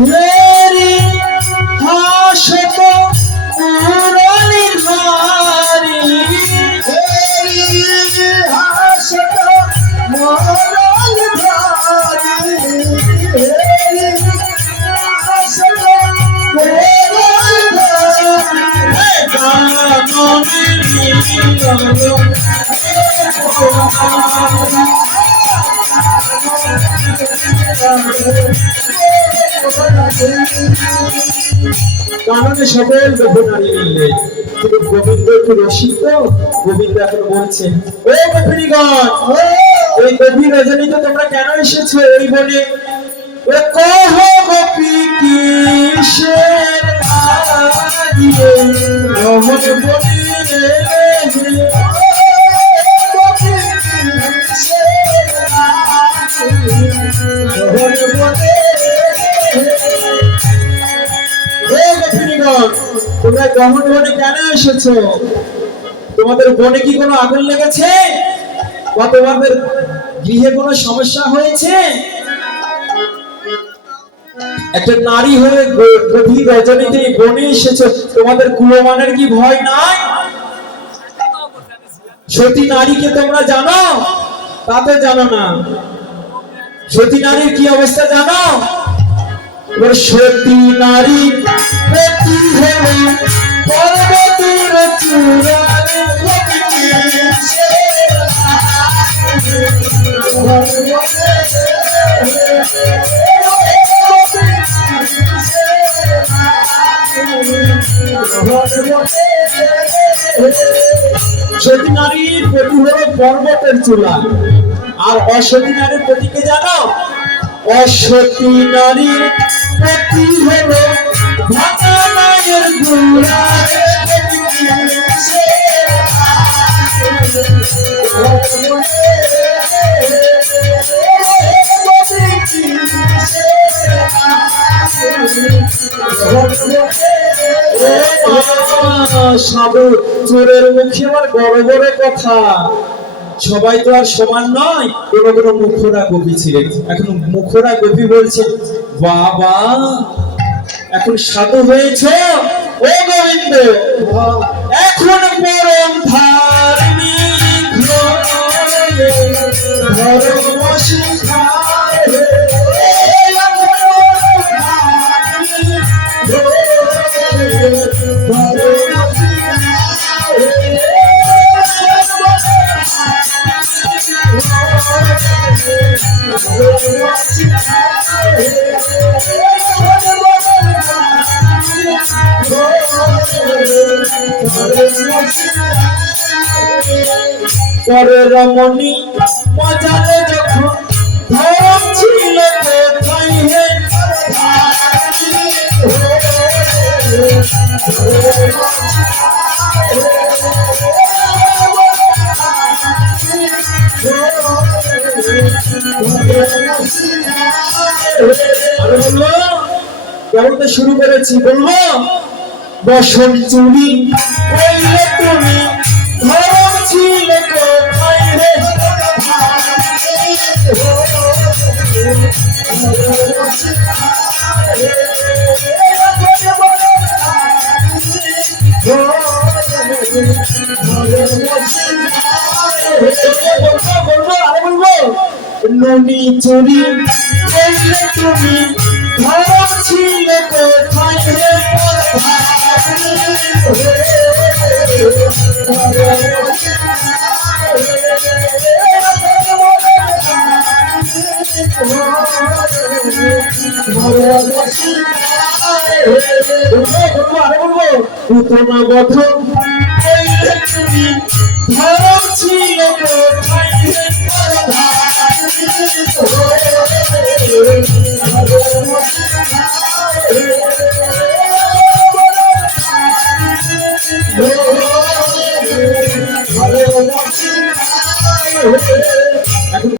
मेरी हाशत मुरलीर भारी मेरी हाशत मुरलीर भारी मेरी हाशत मुरलीर भारी गानों কারণে সকল গোপনারী মিললে কিন্তু গোবিন্দ একটু রসিক তো গোবিন্দ এখন বলছেন ও গোপিনীগণ এই গভীর রজনীতে তোমরা কেন এসেছো এই বনে কহ গোপী কিসের লাগিয়ে রমণ বলিলে তোমরা গহন বনে কেন এসেছো? তোমাদের বনে কি কোনো আগুন লেগেছে বা তোমাদের গৃহে কোনো সমস্যা হয়েছে? একটা নারী হয়ে গভীর রজনীতে বনে এসেছো, তোমাদের কুলমানের কি ভয় নাই? সতী নারীকে তোমরা জানো? তা তো জানো না। সতী নারীর কি অবস্থা জানো? সতী নারী পর্বতের চূড়ায় সতী নারীর প্রতি হলো পর্বতের চূড়া, আর অসতী নারীর প্রতিকে জানো? অসতী নারীর প্রতি হলো ভাঙা মায়ের গোড়া সাধু চোরের মুখে আমার বড় বড় কথা। সবাই তো আর সমান নয়, কোনো কোনো মুখরা গোপী ছিলেন, এখন মুখরা গোপী বলছে বাবা এখন সাধু হয়েছ ও গোবিন্দ, এখন পরম ধার্মিক ধর্ম শিখায় পরে রমণী মজালে যখন ধরম ছিল কোথায় হে কেমন শুরু করেছি বলবো বসন চুরি কইলে তুমি ধরম ছিল কোথায় রে বলবো আরে বলবো ননি চুরি কইলে তুমি ধরম ছিল কোথায় রে ধরম ছিল